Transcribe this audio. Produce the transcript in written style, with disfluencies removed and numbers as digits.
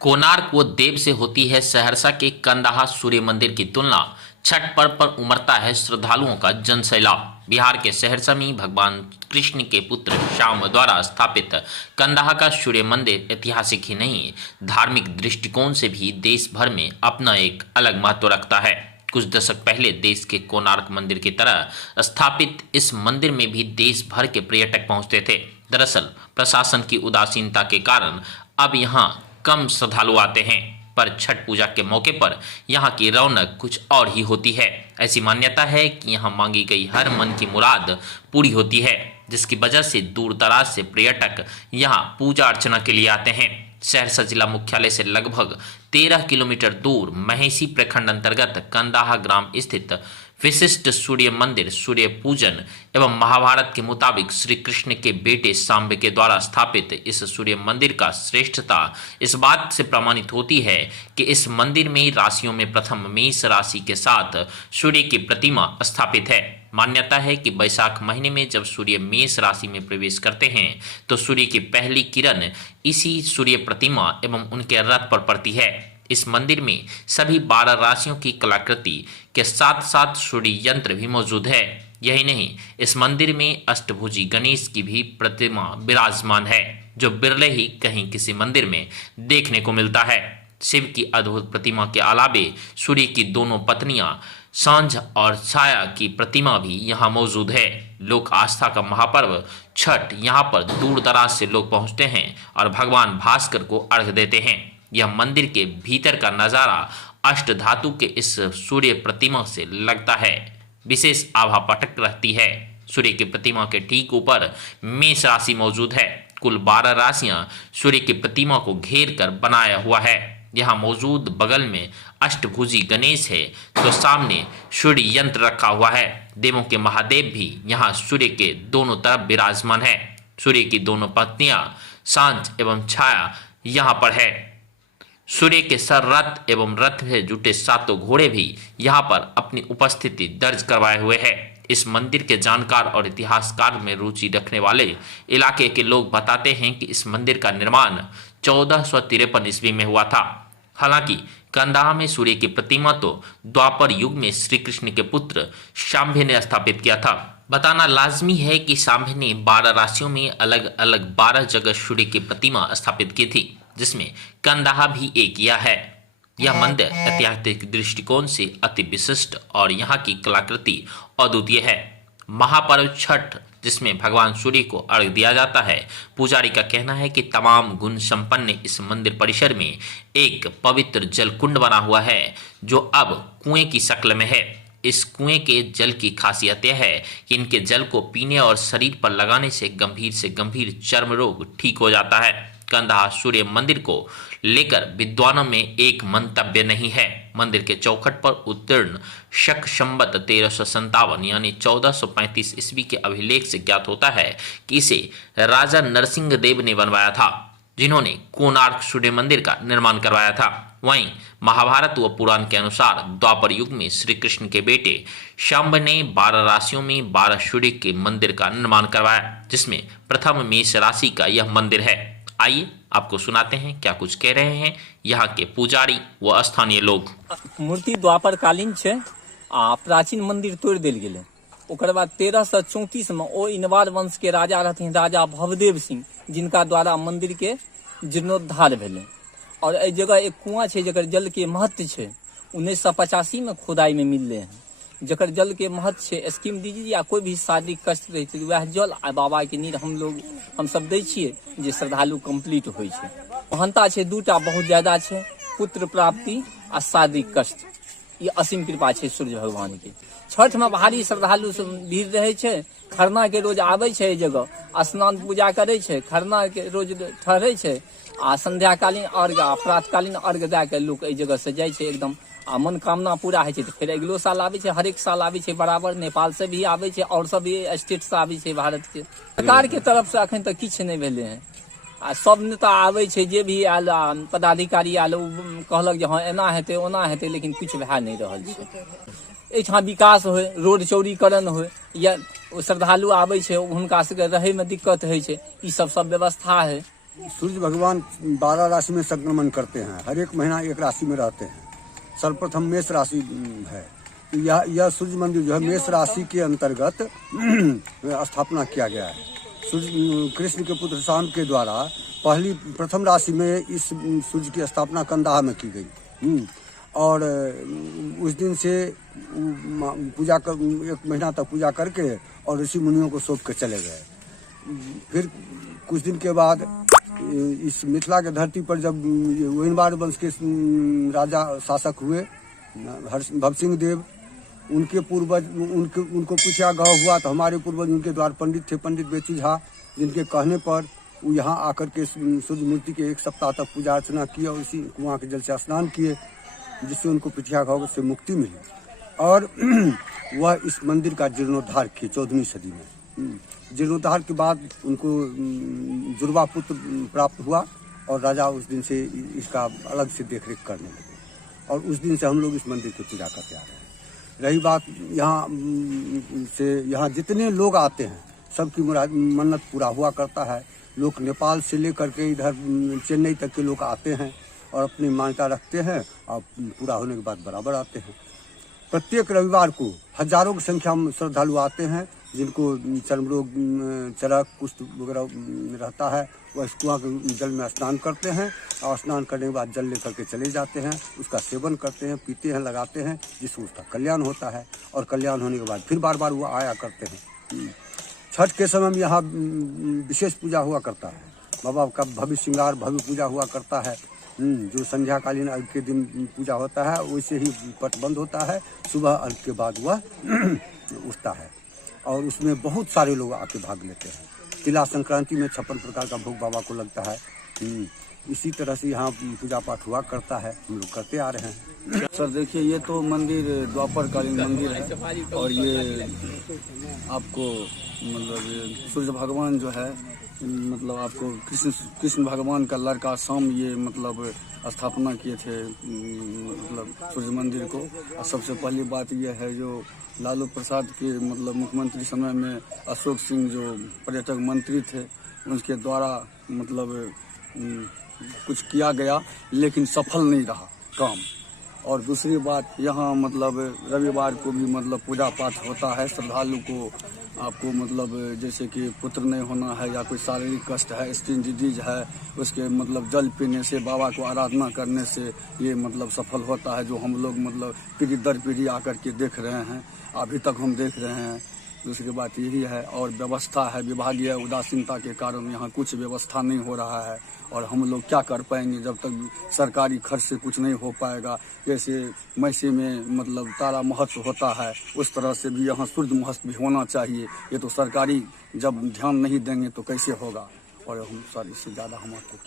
कोणार्क व देव से होती है सहरसा के कंदाहा सूर्य मंदिर की तुलना। छठ पर्व पर उमड़ता है श्रद्धालुओं का जनसैलाब। बिहार के सहरसा में भगवान कृष्ण के पुत्र श्याम द्वारा स्थापित कंदाहा का सूर्य मंदिर ऐतिहासिक ही नहीं, धार्मिक दृष्टिकोण से भी देश भर में अपना एक अलग महत्व रखता है। कुछ दशक पहले देश के कोणार्क मंदिर की तरह स्थापित इस मंदिर में भी देश भर के पर्यटक पहुंचते थे। दरअसल प्रशासन की उदासीनता के कारण अब यहाँ कम श्रद्धालु आते हैं, पर छठ पूजा के मौके पर यहाँ की रौनक कुछ और ही होती है। ऐसी मान्यता है कि यहाँ मांगी गई हर मन की मुराद पूरी होती है, जिसकी वजह से दूर दराज से पर्यटक यहाँ पूजा अर्चना के लिए आते हैं। सहरसा जिला मुख्यालय से लगभग 13 किलोमीटर दूर महेशी प्रखंड अंतर्गत कंदाहा ग्राम स्थित विशिष्ट सूर्य मंदिर सूर्य पूजन एवं महाभारत के मुताबिक श्री कृष्ण के बेटे सांबे के द्वारा स्थापित इस सूर्य मंदिर का श्रेष्ठता इस बात से प्रमाणित होती है कि इस मंदिर में राशियों में प्रथम मेष राशि के साथ सूर्य की प्रतिमा स्थापित है। मान्यता है कि वैशाख महीने में जब सूर्य मेष राशि में प्रवेश करते हैं तो सूर्य की पहली किरण इसी सूर्य प्रतिमा एवं उनके रथ पर पड़ती है। इस मंदिर में सभी 12 राशियों की कलाकृति के साथ साथ सूर्य यंत्र भी मौजूद है। यही नहीं, इस मंदिर में अष्टभुजी गणेश की भी प्रतिमा विराजमान है, जो बिरले ही कहीं किसी मंदिर में देखने को मिलता है। शिव की अद्भुत प्रतिमा के अलावे सूर्य की दोनों पत्नियां सांझ और छाया की प्रतिमा भी यहाँ मौजूद है। लोक आस्था का महापर्व छठ यहाँ पर दूर दराज से लोग पहुँचते हैं और भगवान भास्कर को अर्घ्य देते हैं। यह मंदिर के भीतर का नजारा अष्ट धातु के इस सूर्य प्रतिमा से लगता है, विशेष आभा पटक रहती है। सूर्य की प्रतिमा के ठीक ऊपर मेष राशि मौजूद है। कुल 12 राशियां सूर्य की प्रतिमा को घेर कर बनाया हुआ है। यहाँ मौजूद बगल में अष्टभुजी गणेश है, तो सामने सूर्य यंत्र रखा हुआ है। देवों के महादेव भी यहाँ सूर्य के दोनों तरफ विराजमान है। सूर्य की दोनों पत्नियां सांझ एवं छाया यहाँ पर है। सूर्य के सर रथ एवं रथ से जुटे 7 घोड़े भी यहाँ पर अपनी उपस्थिति दर्ज करवाए हुए हैं। इस मंदिर के जानकार और इतिहासकार में रुचि रखने वाले इलाके के लोग बताते हैं कि इस मंदिर का निर्माण 1453 ईस्वी में हुआ था। हालांकि कंदाहा में सूर्य की प्रतिमा तो द्वापर युग में श्री कृष्ण के पुत्र शांभे ने स्थापित किया था। बताना लाजमी है कि शांभे ने 12 राशियों में अलग अलग 12 जगह सूर्य की प्रतिमा स्थापित की थी, जिसमें कंदाहा भी एक यह है। यह मंदिर ऐतिहासिक दृष्टिकोण से अति विशिष्ट और यहाँ की कलाकृति अद्वितीय है। महापर्व छठ, जिसमें भगवान सूर्य को अर्घ्य दिया जाता है, पुजारी का कहना है कि तमाम गुण संपन्न इस मंदिर परिसर में एक पवित्र जल कुंड बना हुआ है, जो अब कुएं की शक्ल में है। इस कुएं के जल की खासियत यह है कि इनके जल को पीने और शरीर पर लगाने से गंभीर चर्म रोग ठीक हो जाता है। कंदाहा सूर्य मंदिर को लेकर विद्वानों में एक मंतव्य नहीं है। मंदिर के चौखट पर उत्तीर्ण शक संवत 1357 यानी 1435 ईस्वी के अभिलेख से ज्ञात होता है कि इसे राजा नरसिंह देव ने बनवाया था, जिन्होंने कोणार्क सूर्य मंदिर का निर्माण करवाया था। वहीं महाभारत व पुराण के अनुसार द्वापर युग में श्री कृष्ण के बेटे शांब ने 12 राशियों में 12 सूर्य के मंदिर का निर्माण करवाया, जिसमें प्रथम मेष राशि का यह मंदिर है। आइए आपको सुनाते हैं क्या कुछ कह रहे हैं यहाँ के पुजारी व स्थानीय लोग। मूर्ति द्वापर कालीन छे आ प्राचीन मंदिर तोड़ देल गेलै। ओकर बाद 1334 में ओ इनवार वंश के राजा रहथिन, राजा भवदेव सिंह, जिनका द्वारा मंदिर के जीर्णोद्धार भेलै। और एहि जगह एक कुआं छै जकर जल के महत्व छै 1985 में खुदाई में मिलले हैं, जकर जल के महत्व छै। स्कीम दीजिए या कोई भी शारीरिक कष्ट रहे छै, वह जल आ बाबा के नीर हम सब दै छियै, जे श्रद्धालु कंप्लीट होइ छै। महानता छै 2टा बहुत ज्यादा छै, पुत्र प्राप्ति आ शारीरिक कष्ट। ये असीम कृपा छै सूर्य भगवान के। छठ में भारी श्रद्धालु भीड़ रहे छै। खरना के रोज आबै छै जगह, स्नान पूजा करे छै, खरना के रोज ठहरे छै आ संध्याकालीन अर्घ आ प्रातकालीन अर्घ दए के लोग एहि जगह से जाइ छै एकदम आ मनोकामना पूरा होइ छै। तो फिर अगलो साल आबै छै, हरेक साल आबै छै बराबर। नेपाल से भी आबै छै और सब भी स्टेट से आबै छै भारत के। सरकार के तरफ से अखन तक किछु नहीं भेलै हैं। आ सब नेता आबै छै, जे भी आयल पदाधिकारी आयल कहलक जे हाँ एना हेतै ओना हेतै, लेकिन किछु भए नहीं रहल छै। एहिठाम विकास होय, रोड चौड़ीकरण होय, या श्रद्धालु आबै छै हुनका सबके रहै में दिक्कत होइ छै, ई सब व्यवस्था है। सूर्य भगवान 12 राशि में संक्रमण करते हैं, हर एक महीना एक राशि में रहते हैं। सर्वप्रथम मेष राशि है। यह सूर्य मंदिर जो है मेष राशि के अंतर्गत स्थापना किया गया है। सूर्य कृष्ण के पुत्र शाम के द्वारा प्रथम राशि में इस सूर्य की स्थापना कंदाहा में की गई। और उस दिन से पूजा कर 1 महीना तक पूजा करके और ऋषि मुनियों को सौंप के चले गए। फिर कुछ दिन के बाद इस मिथिला के धरती पर जब गोइनबाड़ वंश के राजा शासक हुए भवसिंह देव, उनके पूर्वज उनको पूछा गाँव हुआ तो हमारे पूर्वज उनके द्वार पंडित थे, पंडित बेचू झा, जिनके कहने पर वो यहाँ आकर के सूर्य मूर्ति के 1 सप्ताह तक पूजा अर्चना किए और इसी कुआं के जल से स्नान किए, जिससे उनको पिठिया घाव से मुक्ति मिली। और वह इस मंदिर का जीर्णोद्धार किए 14वीं सदी में। जीर्णोद्धार के बाद उनको जुड़वा पुत्र प्राप्त हुआ और राजा उस दिन से इसका अलग से देखरेख करने लगे और उस दिन से हम लोग इस मंदिर की पूजा करते आ रहे हैं। रही बात यहाँ जितने लोग आते हैं सबकी मन्नत पूरा हुआ करता है। लोग नेपाल से लेकर के इधर चेन्नई तक के लोग आते हैं और अपनी मान्यता रखते हैं और पूरा होने के बाद बराबर आते हैं। प्रत्येक रविवार को हजारों की संख्या में श्रद्धालु आते हैं, जिनको चर्म रोग, चरक, कुष्ठ वगैरह रहता है, वह इस कुआं के जल में स्नान करते हैं और स्नान करने के बाद जल लेकर के चले जाते हैं, उसका सेवन करते हैं, पीते हैं, लगाते हैं, जिससे उसका कल्याण होता है और कल्याण होने के बाद फिर बार बार वो आया करते हैं। छठ के समय में यहाँ विशेष पूजा हुआ करता है, बाबा का भव्य श्रृंगार, भव्य पूजा हुआ करता है। जो संध्याकालीन अर्घ के दिन पूजा होता है वैसे ही पट बंद होता है, सुबह अर्घ के बाद वह उठता है और उसमें बहुत सारे लोग आके भाग लेते हैं। तिला संक्रांति में 56 प्रकार का भोग बाबा को लगता है। इसी तरह से यहाँ पूजा पाठ हुआ करता है, हम लोग करते आ रहे हैं। सर देखिए, ये तो मंदिर द्वापर कालीन मंदिर है और ये आपको मतलब सूर्य भगवान जो है मतलब आपको कृष्ण भगवान का लड़का शाम ये मतलब स्थापना किए थे मतलब सूर्य मंदिर को। और सबसे पहली बात यह है जो लालू प्रसाद के मतलब मुख्यमंत्री समय में अशोक सिंह जो पर्यटक मंत्री थे उनके द्वारा मतलब कुछ किया गया लेकिन सफल नहीं रहा काम। और दूसरी बात यहाँ मतलब रविवार को भी मतलब पूजा पाठ होता है। श्रद्धालु को आपको मतलब जैसे कि पुत्र नहीं होना है या कोई शारीरिक कष्ट है, स्किन डिजीज है, उसके मतलब जल पीने से, बाबा को आराधना करने से ये मतलब सफल होता है, जो हम लोग मतलब पीढ़ी दर पीढ़ी आकर के देख रहे हैं, अभी तक हम देख रहे हैं। दूसरी बात यही है। और व्यवस्था है, विभागीय उदासीनता के कारण यहाँ कुछ व्यवस्था नहीं हो रहा है और हम लोग क्या कर पाएंगे जब तक सरकारी खर्च से कुछ नहीं हो पाएगा। जैसे मैसी में मतलब तारा महत्व होता है उस तरह से भी यहाँ सूर्य महत्व भी होना चाहिए। ये तो सरकारी जब ध्यान नहीं देंगे तो कैसे होगा। और हम सर इससे ज़्यादा हमारे